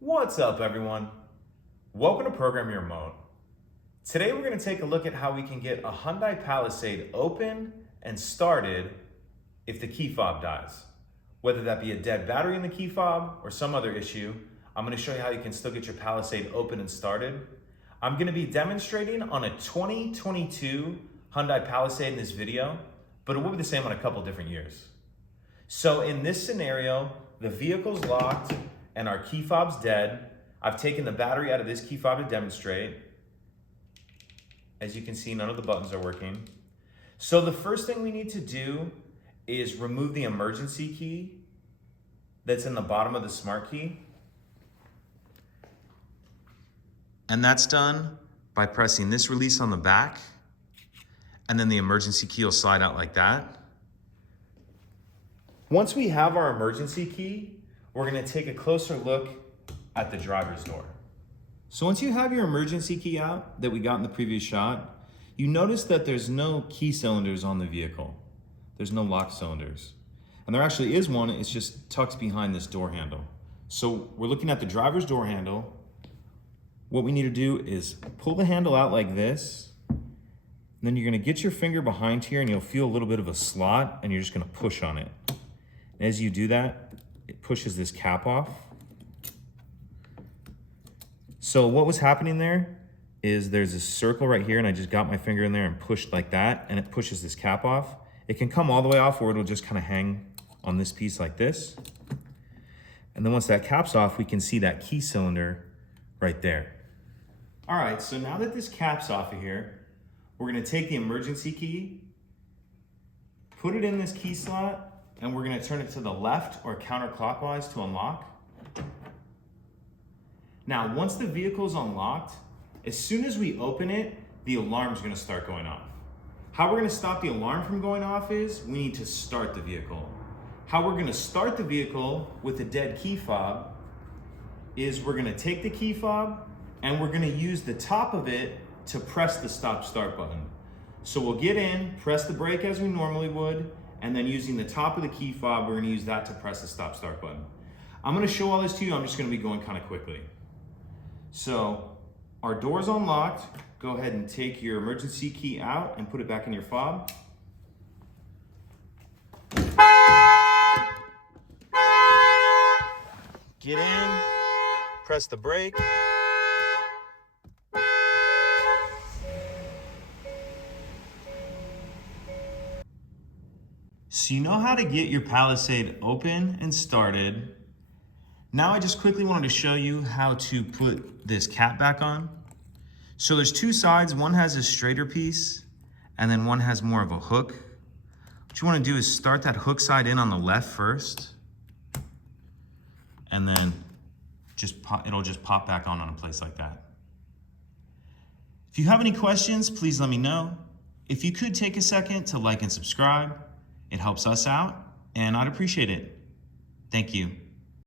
What's up, everyone? Welcome to Program Your Remote. Today we're going to take a look at how we can get a Hyundai Palisade open and started if the key fob dies. Whether that be a dead battery in the key fob or some other issue, I'm going to show you how you can still get your Palisade open and started. I'm going to be demonstrating on a 2022 Hyundai Palisade in this video, but it will be the same on a couple different years. So in this scenario, the vehicle's locked and our key fob's dead. I've taken the battery out of this key fob to demonstrate. As you can see, none of the buttons are working. So the first thing we need to do is remove the emergency key that's in the bottom of the smart key. And that's done by pressing this release on the back, and then the emergency key will slide out like that. Once we have our emergency key, we're going to take a closer look at the driver's door. So once you have your emergency key out that we got in the previous shot, you notice that there's no key cylinders on the vehicle. There's no lock cylinders. And there actually is one, it's just tucked behind this door handle. So we're looking at the driver's door handle. What we need to do is pull the handle out like this. Then you're going to get your finger behind here and you'll feel a little bit of a slot, and you're just going to push on it. As you do that, it pushes this cap off. So what was happening there is there's a circle right here, and I just got my finger in there and pushed like that, and it pushes this cap off. It can come all the way off, or it'll just kind of hang on this piece like this. And then once that cap's off, we can see that key cylinder right there. All right, so now that this cap's off of here, we're gonna take the emergency key, put it in this key slot, and we're gonna turn it to the left or counterclockwise to unlock. Now, once the vehicle's unlocked, as soon as we open it, the alarm's gonna start going off. How we're gonna stop the alarm from going off is we need to start the vehicle. How we're gonna start the vehicle with a dead key fob is we're gonna take the key fob and we're gonna use the top of it to press the stop start button. So we'll get in, press the brake as we normally would, and then using the top of the key fob, we're gonna use that to press the stop start button. I'm gonna show all this to you, I'm just gonna be going kind of quickly. So our door's unlocked. Go ahead and take your emergency key out and put it back in your fob. Get in, press the brake. So you know how to get your Palisade open and started. Now I just quickly wanted to show you how to put this cap back on. So there's two sides, one has a straighter piece and then one has more of a hook. What you want to do is start that hook side in on the left first, and then it'll just pop back on a place like that. If you have any questions, please let me know. If you could take a second to like and subscribe, it helps us out and I'd appreciate it. Thank you.